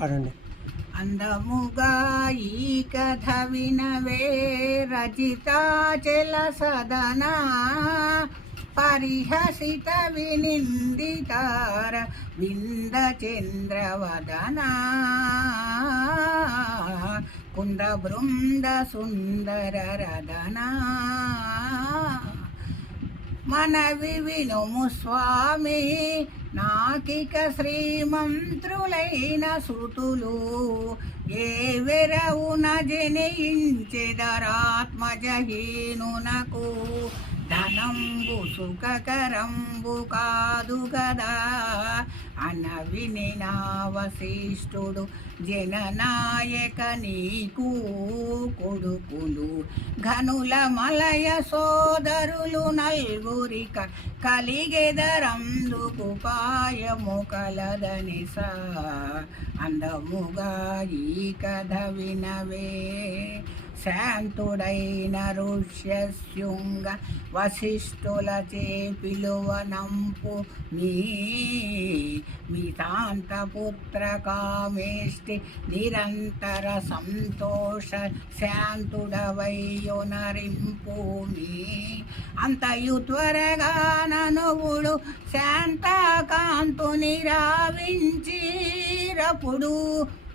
పాడండి. అందముగా ఈ కథ వినవే రచితాచల సదన, పరిహసిత వినిందితార వింద చంద్రవదన, కుంద బృంద సుందర రదన. మనవి వినుము స్వామి, నాకిక శ్రీమంత్రులైన సుతులు ఏ వెరవున జనించెదరాత్మజహీనునకు. ధనంబు సుఖకరంబు కాదు గదా అనవినినా వశిష్ఠుడు, జననాయక నీకు కొడుకులు ఘనుల మలయ సోదరులు నల్గురిక కలిగెదరందుకు పాయము కలదని సా. అందముగా ఈ కథ వినవే. శాంతుడైన ఋష్యశృంగ వశిష్ఠులచే పిలువనంపు మితాంతపుత్ర కామేష్టి నిరంతర సంతోష శాంతుడవయ్యొనరింపు మీ. అంతయు త్వరగా ననువుడు శాంతకాంతుని రావించిరపుడు,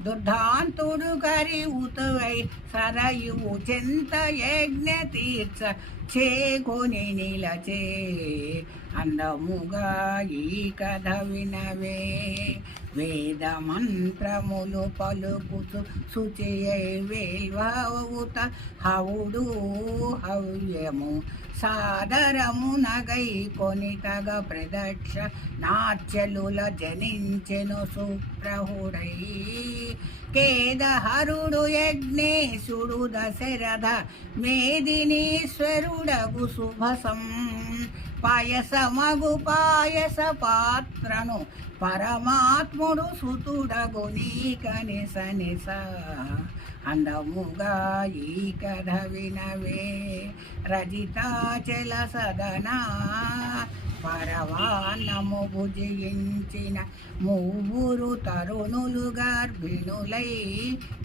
దుర్ధాంతుడు కరివుతువై సరయువు చెంత యజ్ఞ తీర్చ చేకొని నిలచే. అందముగా ఈ కథ వినవే. వేద మంత్రములు పలుకుతు శుచియై వేల్వవుత హవుడు హవ్యము సాదరము నగై కొనితగ ప్రదక్ష నాట్యలుల జనించెను సుప్రహుడై. కేదహరుడు యజ్ఞేశుడు దశరథ మేదినీశ్వరుడగు శుభసం, పాయసమగు పాయస పాత్రను పరమాత్ముడు సుతుడగు నీకనిస నిస. అందముగా ఈ కథ వినవే. రజితాచల సదన, పరవాన్నము భుజించిన మూవురు తరుణులు గర్భిణులై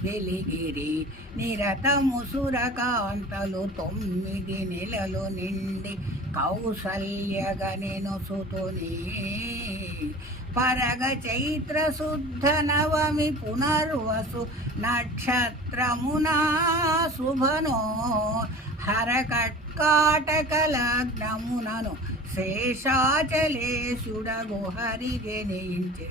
వెలిగిరి. నిరతము సురకాంతలు 9 నెలలు నిండి కౌసల్యగనెను సుతుని. పరగ చైత్ర శుద్ధ నవమి పునర్వసు నక్షత్రమునా శుభనో, హరకట్కాటక లగ్నమునను శేషాచలేశుడగు హరి జనించె.